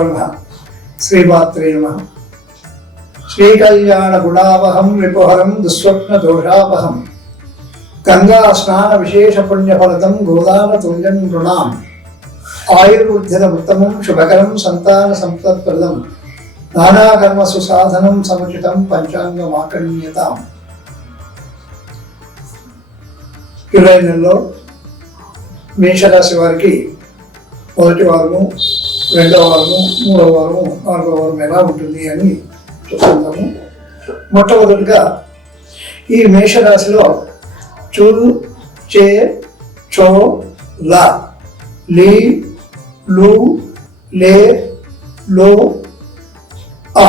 వల్ల శ్రీమాత్రే నమ. శ్రీకళ్యాణ గుణావహం విపుహరం దుస్వప్న దోషావహం గంగా స్నాన విశేష పుణ్యఫలదం గోదాన తుల్యం నృణాం. ఆయుర్వృద్ధిద ఉత్తమం శుభకరం సంతాన సంతత్ప్రదం నానాకర్మసు సాధనం సముచితం పంచాంగమాకర్ణ్యతాం. జూలై నెలలో మేషరాశి వారికి మొదటి వారము రెండవ వారము మూడవ వారము నాలుగవ వారం ఎలా ఉంటుంది అని చూస్తున్నాము మొట్టమొదటిగా ఈ మేషరాశిలో చూ చే చో లా లీ లు లే లో ఆ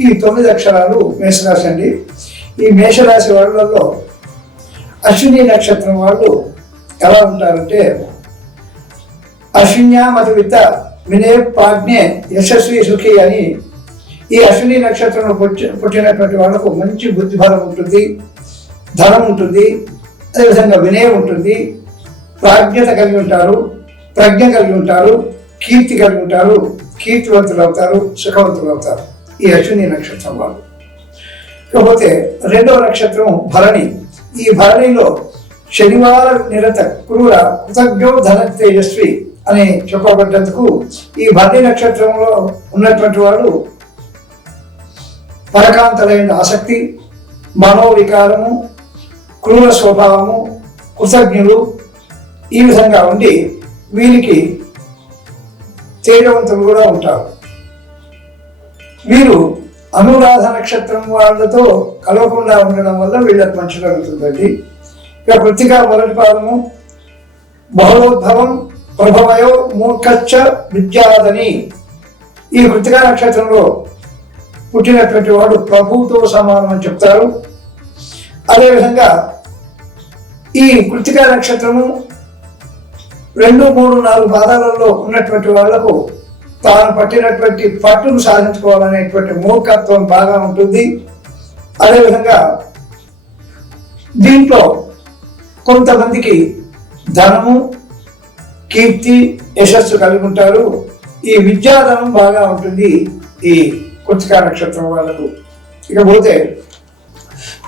ఈ తొమ్మిది అక్షరాలు మేషరాశి అండి. ఈ మేషరాశి వాళ్ళలో అశ్విని నక్షత్రం వాళ్ళు ఎలా ఉంటారంటే అశ్విన్యామతి విత్త వినయ ప్రాజ్ఞే యశస్వి సుఖి అని ఈ అశ్విని నక్షత్రంలో పుట్టి పుట్టినటువంటి వాళ్ళకు మంచి బుద్ధిబలం ఉంటుంది ధనం ఉంటుంది అదేవిధంగా వినయం ఉంటుంది ప్రాజ్ఞత కలిగి ఉంటారు ప్రజ్ఞ కలిగి ఉంటారు కీర్తి కలిగి ఉంటారు కీర్తివంతులు అవుతారు సుఖవంతులు అవుతారు ఈ అశ్విని నక్షత్రం వాళ్ళు. ఇకపోతే రెండవ నక్షత్రం భరణి. ఈ భరణిలో శనివార నిరత క్రూర కృతజ్ఞో ధన తేజస్వి అని చెప్పబడ్డందుకు ఈ భరణి నక్షత్రంలో ఉన్నటువంటి వాడు పరకాంతలైన ఆసక్తి మనోవికారము క్రూర స్వభావము కృతజ్ఞులు ఈ విధంగా ఉండి వీరికి తేజవంతులు కూడా ఉంటారు. వీరు అనురాధ నక్షత్రం వాళ్ళతో కలవకుండా ఉండడం వల్ల వీళ్ళకి మంచి జరుగుతుందండి. ఇక కృతిక మొదటి పాదము బహుళోద్భవం ప్రభవయో మూర్ఖచ్చ విద్యాదని ఈ కృతికా నక్షత్రంలో పుట్టినటువంటి వాడు ప్రభుతో సమానం అని చెప్తారు. అదేవిధంగా ఈ కృతికా నక్షత్రము రెండు మూడు నాలుగు పాదాలలో ఉన్నటువంటి వాళ్ళకు తాను పట్టినటువంటి పట్టును సాధించుకోవాలనేటువంటి మూర్ఖత్వం బాగా ఉంటుంది. అదేవిధంగా దీంట్లో కొంతమందికి ధనము కీర్తి యశస్సు కలిగి ఉంటారు. ఈ విద్యాధనం బాగా ఉంటుంది ఈ కృతికా నక్షత్రం వాళ్ళకు. ఇకపోతే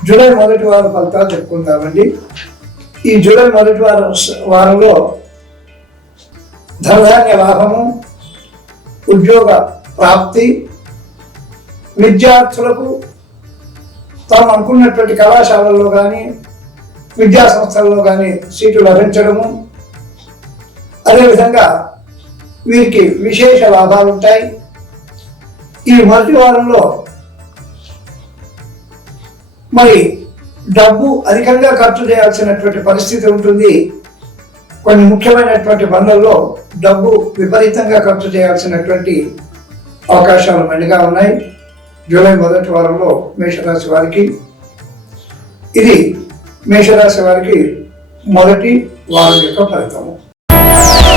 జూలై మొదటి వారం ఫలితాలు చెప్పుకుందామండి. ఈ జూలై మొదటి వారం వారంలో ధనధాన్య లాభము ఉద్యోగ ప్రాప్తి విద్యార్థులకు తాము అనుకున్నటువంటి కళాశాలల్లో కానీ విద్యా సంస్థల్లో కానీ సీటు లభించడము అదేవిధంగా వీరికి విశేష లాభాలు ఉంటాయి. ఈ మొదటి వారంలో మరి డబ్బు అధికంగా ఖర్చు చేయాల్సినటువంటి పరిస్థితి ఉంటుంది. కొన్ని ముఖ్యమైనటువంటి పనులలో డబ్బు విపరీతంగా ఖర్చు చేయాల్సినటువంటి అవకాశాలు మెండుగా ఉన్నాయి. జూలై మొదటి వారంలో మేషరాశి వారికి ఇది మేషరాశి వారికి మొదటి వారం యొక్క ఫలితము.